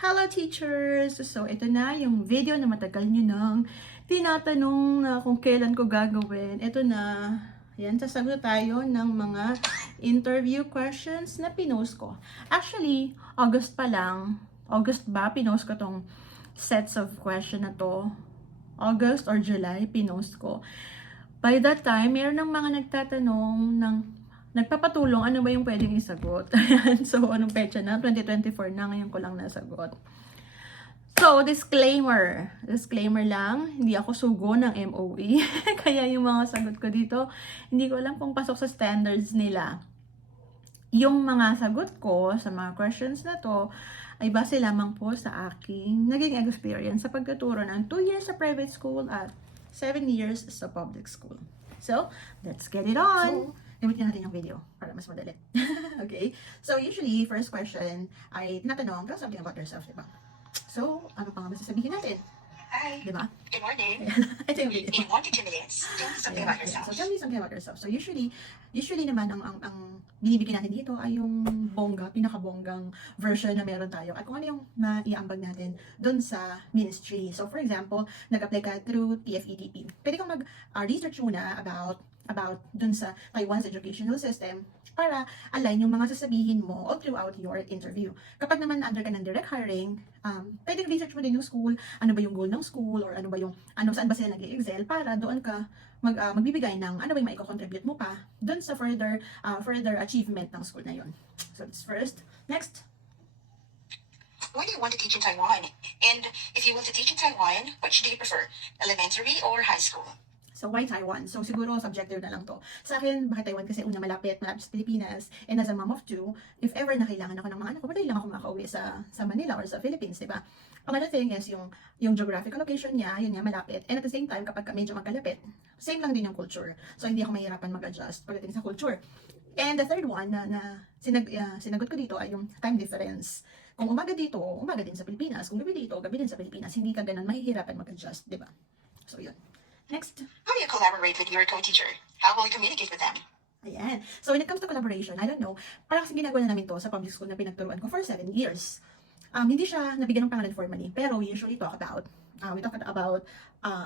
Hello teachers! So ito na yung video na matagal nyo nang tinatanong na kung kailan ko gagawin. Ito na. Yan, sasagot tayo ng mga interview questions na pinost ko. Actually, August pa lang. August ba? Pinost ko tong sets of question na to. August or July, pinost ko. By that time, meron ng mga nagtatanong ng nagpapatulong, ano ba yung pwedeng isagot? So, anong petsa na? 2024 na, ngayon ko lang nasagot. So, disclaimer. Disclaimer lang, hindi ako sugo ng MOE. Kaya yung mga sagot ko dito, hindi ko alam kung pasok sa standards nila. Yung mga sagot ko sa mga questions na to, ay base lamang po sa aking naging experience sa pagtuturo ng 2 years sa private school at 7 years sa public school. So, let's get it on! Gamitin natin yung video para mas madali. Okay? So, usually, first question ay tinatanong, tell something about yourself, diba? So, ano pa nga masasabihin natin? Hi. Diba? Good morning. Ito yung video. In 1 to 2 minutes, tell me something about yourself. So, tell me something about yourself. So, usually naman, ang binibigyan natin dito ay yung bongga, pinakabonggang version na meron tayo. At kung ano yung maiambag natin dun sa ministry. So, for example, nag-apply ka through TFETP. Pwede kang mag-research muna about dun sa Taiwan's educational system para align yung mga sasabihin mo all throughout your interview. Kapag naman under ka ng direct hiring, pwedeng research mo din yung school, ano ba yung goal ng school, or saan ba sila nag-excel, para doon ka magbibigay ng ano ba yung maiko-contribute mo pa doon sa further achievement ng school na yun. So, that's first. Next. Why do you want to teach in Taiwan? And if you want to teach in Taiwan, which do you prefer, elementary or high school? So, why Taiwan? So, siguro subjective na lang to. Sa akin, bakit Taiwan? Kasi una, malapit sa Pilipinas. And as a mom of 2, if ever na kailangan ako ng mga anak ko, madali lang ako makauwi sa Manila or sa Philippines, diba? Another thing is yung geographical location niya, yun nga, malapit. And at the same time, kapag medyo magkalapit, same lang din yung culture. So, hindi ako mahirapan mag-adjust pagdating sa culture. And the third one na sinagot ko dito ay yung time difference. Kung umaga dito, umaga din sa Pilipinas. Kung gabi dito, gabi din sa Pilipinas. Hindi ka ganun mahihirapan mag-adjust, diba? So, yun. Next. How do you collaborate with your co-teacher? How will you communicate with them? Ayan. So, when it comes to collaboration, I don't know, parang kasi ginagawa na namin to sa public school na pinagturuan ko for 7 years. Hindi siya nabigyan ng pangalan formally, pero we usually talk about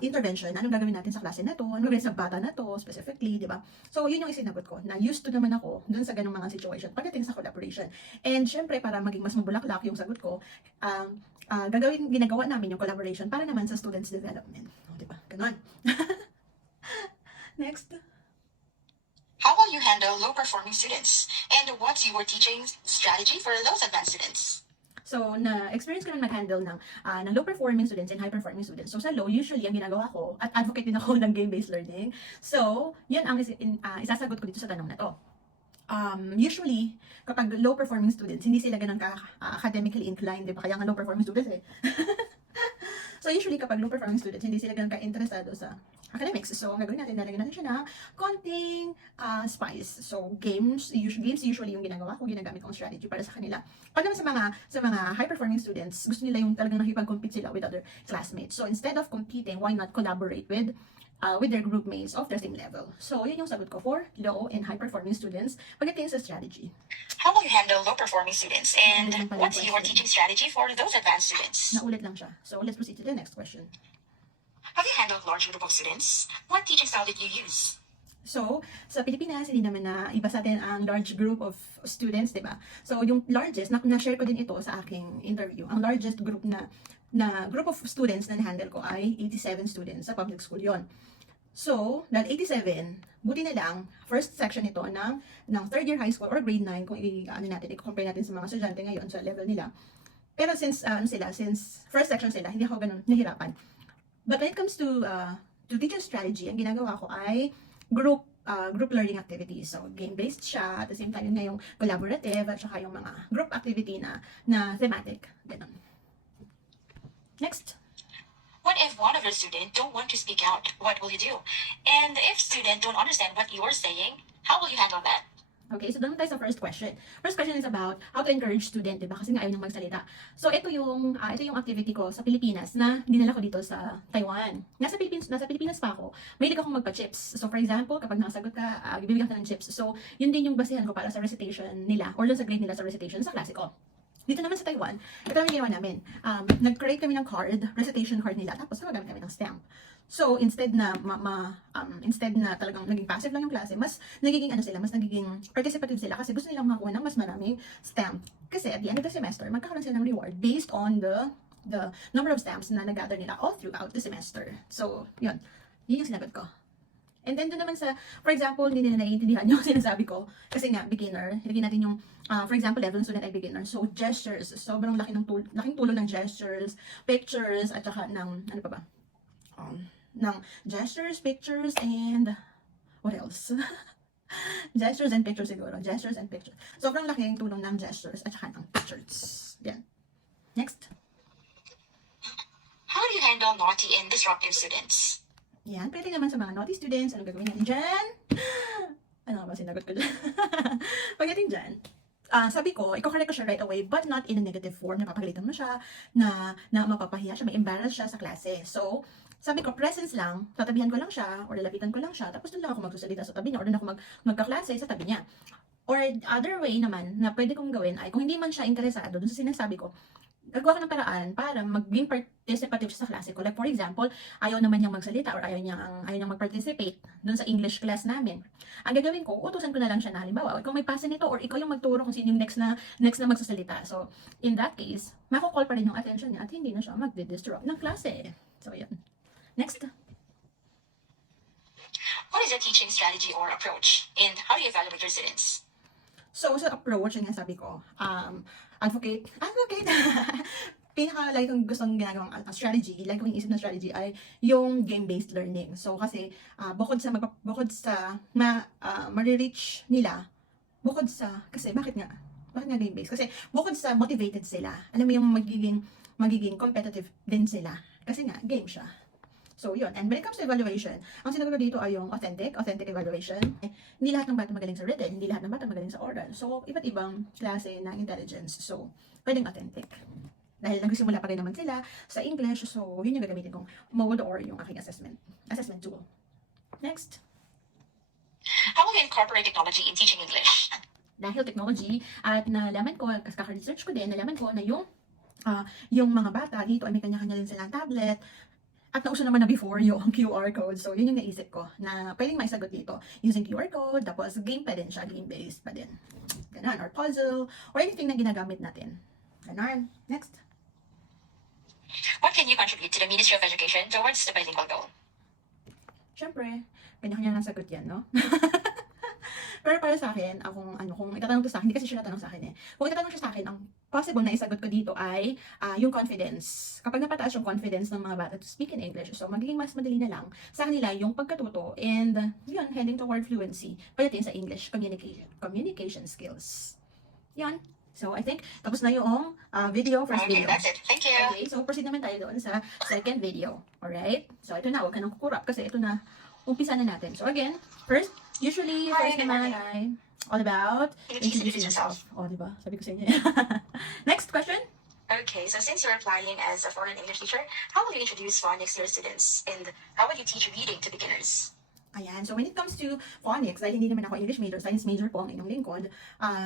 intervention, anong gagawin natin sa klase na to, anong gagawin sa bata na to, specifically, di ba? So, yun yung isinagot ko, na used to naman ako dun sa ganung mga situation pagdating sa collaboration. And syempre, para maging mas mabulaklak yung sagot ko, ginagawa namin yung collaboration para naman sa students' development. O, di ba? Ganon. Next. How will you handle low-performing students? And what's your teaching strategy for those advanced students? So, na-experience ko na mag-handle ng low-performing students and high-performing students. So, sa low, usually, ang ginagawa ko, at advocate din ako ng game-based learning. So, yun ang isasagot ko dito sa tanong na to. Usually, kapag low-performing students, hindi sila ganun academically inclined, di ba? Kaya nga low-performing students eh. So, usually, kapag low-performing students, hindi sila ganun ka-interesado sa academics. So, ang gagawin natin, nalagyan natin siya ng konting spice. So, games usually yung ginagawa ko, ginagamit kong strategy para sa kanila. Pag naman sa mga high-performing students, gusto nila yung talagang nakipag-compete sila with other classmates. So, instead of competing, why not collaborate with their group mates of their same level. So, yun yung sagot ko for low and high-performing students pagdating sa strategy. How will you handle low-performing students? And what's your teaching strategy for those advanced students? Naulit lang siya. So, let's proceed to the next question. Have you handled large group of students? What teaching style did you use? So, sa Pilipinas, hindi naman na iba sa atin ang large group of students, di ba? So, yung largest, na-share ko din ito sa aking interview. Ang largest group na group of students na na-handle ko ay 87 students sa public school yon. So, dahil 87, buti na lang, first section ito ng third year high school or grade 9, kung i-compare natin sa mga estudyante ngayon sa level nila. Pero since first section sila, hindi ako ganun nahirapan. But when it comes to teaching strategy, ang ginagawa ko ay group learning activities. So, game-based siya. At the same time, yun nga yung collaborative at saka yung mga group activity na thematic. Ganun. Next. What if one of your students don't want to speak out? What will you do? And if students don't understand what you're saying, how will you handle that? Okay, so doon tayo sa first question. First question is about how to encourage student, diba? Kasi nga ayaw niyang magsalita. So, ito yung activity ko sa Pilipinas na dinala ko dito sa Taiwan. Nasa Pilipinas pa ako, mahilig akong magpa-chips. So, for example, kapag nakasagot ka, bibigyan ka ng chips. So, yun din yung basehan ko para sa recitation nila or sa grade nila sa recitation sa klase ko. Dito naman sa Taiwan, ito naman ginawa namin. Nag-create kami ng card, recitation card nila, tapos nagagamit kami ng stamp. So, instead na talagang naging passive lang yung klase, mas nagiging mas nagiging participative sila kasi gusto nilang makakuha ng mas maraming stamp. Kasi at the end of the semester, magkakaroon sila ng reward based on the number of stamps na nag-gather nila all throughout the semester. So, yun yung sinagot ko. And then doon naman sa, for example, hindi nila naiintindihan yung sinasabi ko. Kasi nga, beginner. Ilagay natin yung, for example, level ng student ay beginner. So, gestures. Sobrang laking tulong ng gestures, pictures, at saka ng, ano pa ba? Ng gestures, pictures, and what else? Gestures and pictures siguro. Gestures and pictures. Sobrang laking tulong ng gestures at saka ng pictures. Yan. Next. How do you handle naughty and disruptive students? Yan, pwede naman sa mga naughty students. Ano gagawin natin dyan? Ano ba sinagot ko dyan? Pagdating dyan, sabi ko, i-correct ko siya right away, but not in a negative form. Napapagalitan mo siya, na mapapahiya siya, ma-embarrass siya sa klase. So, sabi ko, presence lang, tatabihan ko lang siya, or lalapitan ko lang siya, tapos doon lang ako magsasalita sa tabi niya, or doon ako magkaklase sa tabi niya. Or other way naman, na pwede kong gawin ay, kung hindi man siya interesado, doon sa sinasabi ko, gagawa ko ng paraan para maging participative sa klase ko. Like for example, ayaw naman niyang magsalita or ayaw niyang mag-participate dun sa English class namin. Ang gagawin ko, utusan ko na lang siya na halimbawa, ikaw may pasa nito or ikaw yung magturo kung sino yung next na magsasalita. So, in that case, mako-call pa rin yung attention niya at hindi na siya mag-disrupt ng klase. So, yan. Next. What is your teaching strategy or approach? And how do you evaluate your students? So, sa approach, yung sabi ko, advocate, pinaka-like kong gustong ginagawang strategy, like kong isip na strategy ay yung game-based learning. So, kasi, bukod sa ma-reach nila, kasi bakit nga game-based? Kasi, bukod sa motivated sila, alam mo yung magiging competitive din sila. Kasi nga, game siya. So, yun. And when it comes to evaluation, ang sinagot dito ay yung authentic evaluation. Hindi lahat ng bata magaling sa written, hindi lahat ng bata magaling sa oral. So, iba't ibang klase ng intelligence. So, pwedeng authentic. Dahil nagsimula pa rin naman sila sa English, so yun yung gagamitin kong mode or yung aking assessment tool. Next. How will you incorporate technology in teaching English? Dahil technology, at nalaman ko, kaka-research ko din, nalaman ko na yung mga bata dito ay may kanya-kanya din silang tablet. At nauso naman na before yung QR code. So, yun yung naisip ko na pwedeng maisagot dito using QR code, tapos game pa din siya, game-based pa din. Ganon, or puzzle, or anything na ginagamit natin. Ganon. Next. What can you contribute to the Ministry of Education towards the bilingual goal? Siyempre, kanya-kanya ng sagot yan, no? Pero para sa akin, kung itatanong to sa akin, hindi kasi siya natanong sa akin eh. Kung itatanong siya sa akin, ang possible na isagot ko dito ay yung confidence. Kapag napataas yung confidence ng mga bata to speak in English, so magiging mas madali na lang sa kanila yung pagkatuto and yun, heading toward fluency pagdating sa English communication skills. Yan. So, I think, tapos na yung first video. That's it. Thank you. Okay, so proceed naman tayo doon sa second video. Alright? So, ito na, huwag ka nang kukurap kasi ito na, umpisa na natin. So, again, first naman ay all about introducing yourself. Oh, diba? Sabi ko sa inyo. Next question. Okay, so since you're applying as a foreign English teacher, how will you introduce phonics to your students? And how will you teach reading to beginners? Ayan, so when it comes to phonics, dahil hindi naman ako English major, science major po ang inyong lingkod,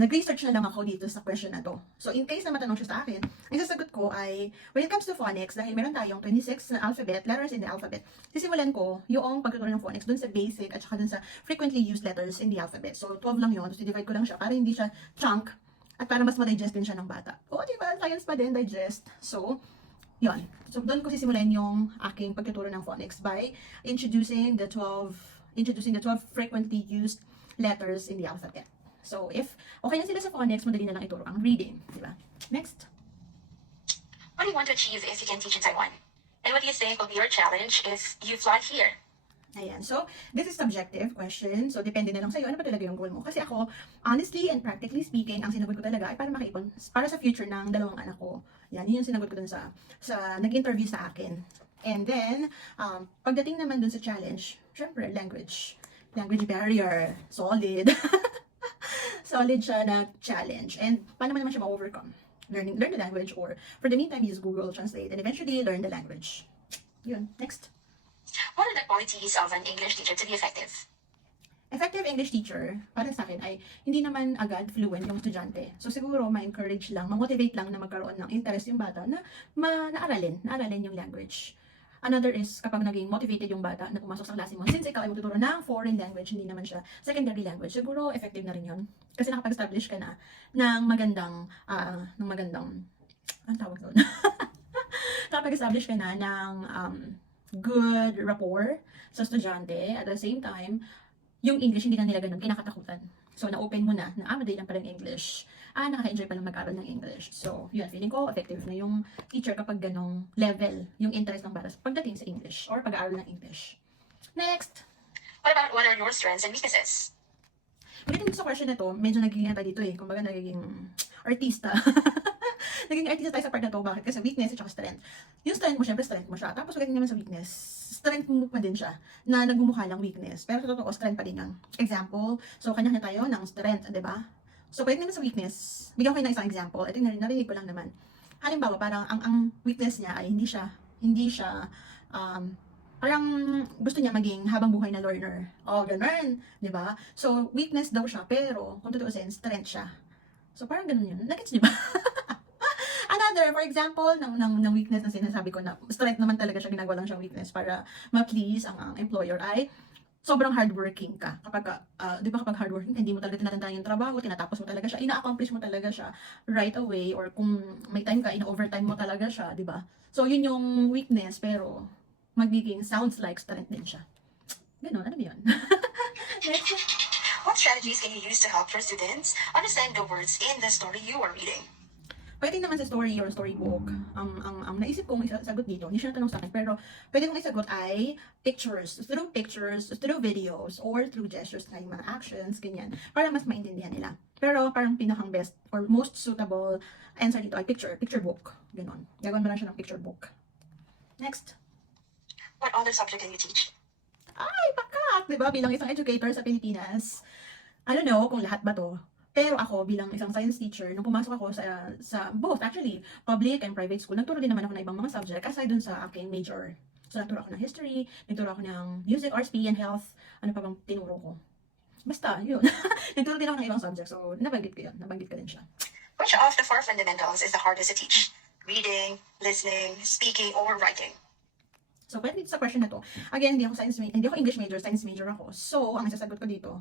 nag-research na lang ako dito sa question na to. So in case na matanong siya sa akin, ang sasagot ko ay, when it comes to phonics, dahil meron tayong 26 na letters in the alphabet, sisimulan ko yung pagtuturo ng phonics dun sa basic at saka dun sa frequently used letters in the alphabet. So 12 lang yun, so divide ko lang siya para hindi siya chunk at para mas ma-digest din siya ng bata. O diba, science pa din, digest. So, yun. So, doon ko sisimulan yung aking pagtuturo ng phonics by introducing the 12 frequently used letters in the alphabet. So, if okay na sila sa phonics, madali na lang ituro ang reading. Diba? Next. What do you want to achieve if you can teach in Taiwan? And what do you think will be your challenge if you fly here? Ayan. So, this is subjective question. So, depende na lang sa'yo. Ano ba talaga yung goal mo? Kasi ako, honestly and practically speaking, ang sinagot ko talaga ay para makaipon, para sa future ng dalawang anak ko. Yan, yun yung sinagot ko dun sa nag-interview sa akin. And then, pagdating naman dun sa challenge, syempre, language barrier, solid. Solid siya na challenge. And paano naman siya ma-overcome? Learn the language, or for the meantime, use Google Translate and eventually learn the language. Yun. Next. What are the qualities of an English teacher to be effective? effective English teacher, para sa akin, ay hindi naman agad fluent yung estudyante. So, siguro, ma-encourage lang, ma-motivate lang na magkaroon ng interest yung bata na naaralin yung language. Another is, kapag naging motivated yung bata na pumasok sa klase mo, since ikaw ay magtuturo ng foreign language, hindi naman siya secondary language, siguro effective na rin yun. Kasi nakapag-establish ka na ng magandang, ang tawag doon? Nakapag-establish ka na ng good rapport sa estudyante. At the same time, yung English hindi na nila ganun kinakatakutan. So, na-open mo na madali lang pala yung English. Nakaka-enjoy palang mag-aral ng English. So, yun, feeling ko effective na yung teacher kapag ganong level yung interest ng bata pagdating sa English or pag-aaral ng English. Next! What are your strengths and weaknesses? Pagdating sa question na to, medyo nagiging dito eh. Kumbaga nagiging artista. Naging artista tayo sa part na to. Bakit? Kasi weakness at saka strength. Yung strength mo, syempre strength mo siya. Tapos pagdating naman sa weakness, strength mo pa din siya na nagmumukha lang weakness. Pero sa totoo, strength pa din ang example. So, kanya-kanya tayo ng strength, di ba? So, pagdating naman sa weakness, bigyan ko kayo ng isang example. Ito yung narinig ko lang naman. Halimbawa, parang ang weakness niya ay hindi siya, parang gusto niya maging habang buhay na learner. Ganun, di ba? So, weakness daw siya, pero kung tutuusin, strength siya. So, parang ganun yun. Nagets, di ba? Another, for example, ng weakness na sinasabi ko na strength naman talaga siya, ginagawa lang siyang weakness para ma-please ang employer ay sobrang hardworking ka. Kapag, di ba kapag hardworking, hindi mo talaga tinatandaan yung trabaho, tinatapos mo talaga siya, ina-accomplish mo talaga siya right away, or kung may time ka, ina-overtime mo talaga siya, di ba? So, yun yung weakness, pero magiging sounds like strength din siya. Ganun, ano ba yun? Next. What strategies can you use to help your students understand the words in the story you are reading? Pwede naman sa story or storybook, ang naisip kong isasagot dito, hindi siya natanong sa akin, pero pwede kong isagot ay pictures, through videos, or through gestures, na yung mga actions, ganyan, para mas maintindihan nila. Pero parang pinakang best or most suitable answer dito ay picture book, ganon. Gagawin mo lang siya ng picture book. Next. What other subject can you teach? Ay, pakak! Diba? Bilang isang educator sa Pilipinas, I don't know kung lahat ba to. Pero ako, bilang isang science teacher, nung pumasok ako sa both, actually, public and private school, nagturo din naman ako ng ibang mga subject aside dun sa aking major. So, nagturo ako ng history, nagturo ako ng music, arts, PE, and health. Ano pa bang tinuro ko? Basta, yun. Nagturo din ako ng ibang subject. So, nabanggit ko yun. Nabanggit ko din siya. Which of the 4 fundamentals is the hardest to teach? Reading, listening, speaking, or writing? So, pwede dito sa question na to. Again, hindi ako English major, science major ako. So, ang isasagot ko dito,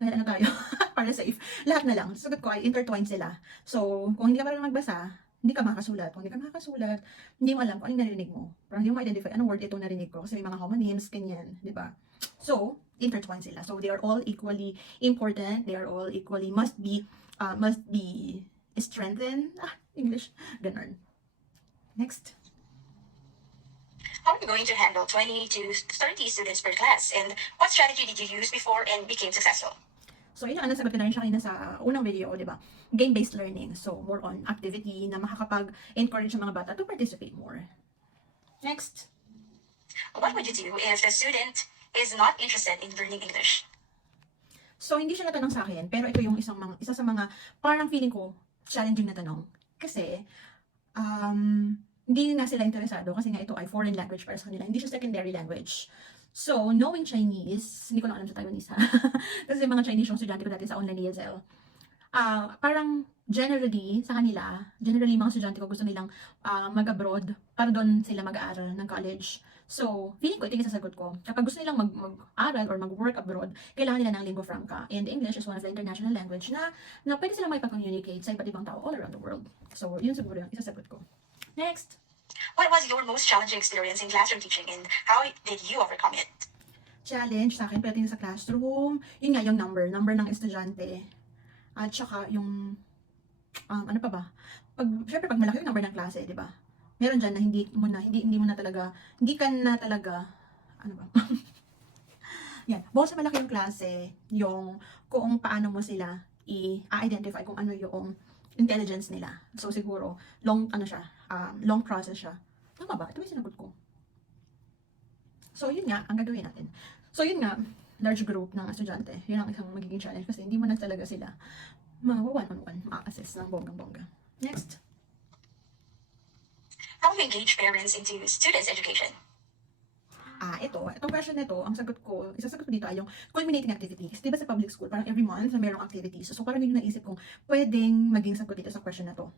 dahil ano tayo, para safe, lahat na lang. Sasagot ko ay intertwined sila. So, kung hindi ka parang magbasa, hindi ka makakasulat. Kung hindi ka makakasulat, hindi mo alam kung anong narinig mo. Parang hindi mo ma-identify anong word ito narinig ko. Kasi may mga homonyms, ganyan, di ba? So, intertwined sila. So, they are all equally important. They are all equally, must be strengthened. English. Ganon. Next. How are you going to handle 20 to 30 students per class? And what strategy did you use before and became successful? So, yun ang nasagot ko na rin siya kanina sa unang video, di ba? Game-based learning. So, more on activity na makakapag-encourage ang mga bata to participate more. Next. What would you do if the student is not interested in learning English? So, hindi siya natanong sa akin, pero ito yung isa sa mga parang feeling ko challenging na tanong. Kasi, hindi nga sila interesado kasi nga ito ay foreign language para sa kanila. Hindi siya secondary language. So, knowing Chinese, hindi ko lang alam sa Taiwanese ha. Kasi mga Chinese yung estudyante ko dati sa online ESL. Parang generally, sa kanila, mga estudyante ko gusto nilang mag-abroad para doon sila mag-aaral ng college. So, feeling ko ito yung sasagot ko. Kapag gusto nilang mag-aral or mag-work abroad, kailangan nila ng lingua franca. And English is one of the international language na pwede silang makipag-communicate sa iba't ibang tao all around the world. So, yun siguro yung isasagot ko. Next. What was your most challenging experience in classroom teaching and how did you overcome it? Challenge sa akin pagdating sa classroom, yun nga yung number ng estudyante. At saka yung, ano pa ba? Syempre pag malaki yung number ng klase, di ba? Meron dyan na hindi ka na talaga, ano ba? Yan. Bukod sa malaki yung klase, yung kung paano mo sila i-identify kung ano yung intelligence nila. So siguro, long process siya. Tama ba? Ito yung sinagot ko. So yun nga, ang gagawin natin. So yun nga, large group ng estudyante. Yun ang isang magiging challenge kasi hindi mo na talaga sila one-on-one ma-assess ng bonggang-bongga. Next. How do you engage parents into students' education? Itong question na ito, ang isasagot ko dito ay yung culminating activity. Kasi diba sa public school, parang every month na merong activities. So parang yun yung naisip kong pwedeng maging sagot dito sa question na to.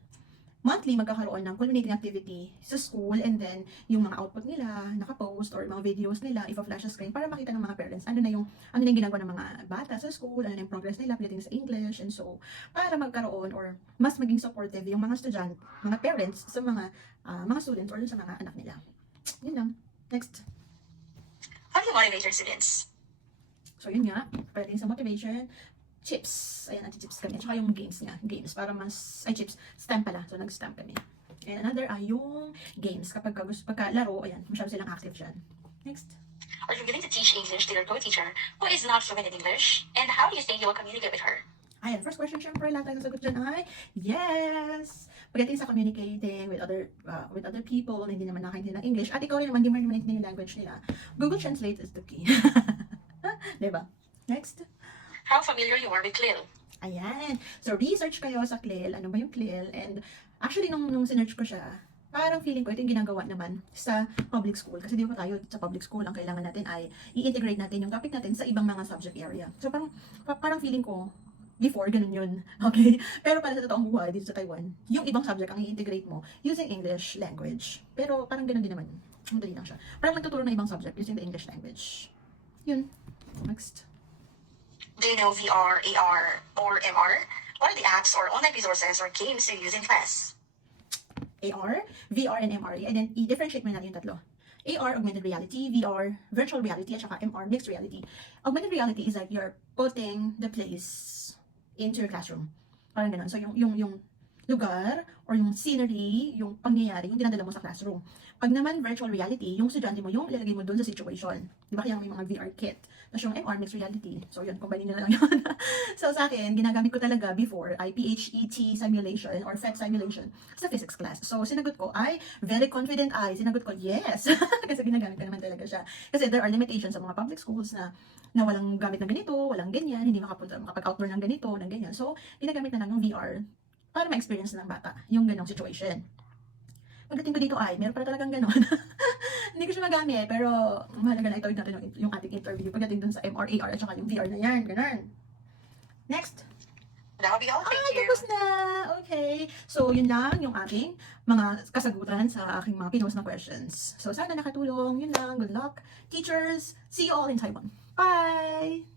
Monthly, magkakaroon ng culminating activity sa school, and then yung mga output nila, nakapost, or mga videos nila, ipa-flash sa screen para makita ng mga parents ano na yung ginagawa ng mga bata sa school, ano na yung progress nila pagdating sa English, and so, para magkaroon or mas maging supportive yung mga estudyante, mga parents sa mga students or sa mga anak nila. Yun lang. Next. How do you motivate your students? So, yun nga. Pagdating sa motivation, chips. Ayan, anti-chips kami. At saka yung games niya. Games. Para mas, chips. Stamp pala. So, nag-stamp kami. And another ay yung games. Pagka laro, ayan, masyado silang active dyan. Next. Are you willing to teach English to your co-teacher who is not fluent in English? And how do you think you will communicate with her? Ayan, first question, syempre, lahat tayo nasagot dyan ay yes! Pagdating sa communicating with other people na hindi naman nakaintindihan ng English, at ikaw rin naman, hindi mo naman intindihan yung language nila, Google Translate is the key. Diba? Next. How familiar you are with CLIL? Ayan. So, research kayo sa CLIL. Ano ba yung CLIL? And actually, nung sinearch ko siya, parang feeling ko ito yung ginagawa naman sa public school. Kasi di ba tayo sa public school, ang kailangan natin ay i-integrate natin yung topic natin sa ibang mga subject area. So, parang feeling ko, before, ganun yun. Okay? Pero para sa totoong buhay, dito sa Taiwan, yung ibang subject ang i-integrate mo using English language. Pero parang ganun din naman. Madali lang siya. Parang nagtuturo ng ibang subject using the English language. Yun. Next. Do you know VR, AR, or MR? What are the apps or online resources or games you use in class? AR, VR, and MR. I-differentiate mo natin yung tatlo. AR, augmented reality, VR, virtual reality, at saka MR, mixed reality. Augmented reality is like you're putting the place into your classroom. Parang ganun. So, yung lugar or yung scenery, yung pangyayari, yung dinadala mo sa classroom. Pag naman virtual reality, yung estudyante mo, yung ilalagay mo dun sa situation. Di ba kaya may mga VR kit? Tapos yung MR, mixed reality. So yun, combine nyo na lang yun. So sa akin, ginagamit ko talaga before ay PHET simulation or FET simulation sa physics class. So sinagot ko ay, very confident ay, sinagot ko yes. Kasi ginagamit ko naman talaga siya. Kasi there are limitations sa mga public schools na walang gamit ng ganito, walang ganyan, hindi makapag-outdoor ng ganito, ng ganyan. So, ginagamit na lang yung VR para ma-experience ng bata yung ganong situation. Pagdating ko dito ay, meron pala talagang ganon. Hindi ko siya magamit, pero mahalaga na itawid natin yung ating interview pagdating dun sa MR, AR, at saka yung VR na yan, ganon. Next. That will be all. Thank you. Tapos na. Okay. So, yun lang yung aking mga kasagutan sa aking mga pinost na questions. So, sana nakatulong. Yun lang. Good luck. Teachers, see you all in Taiwan. Bye!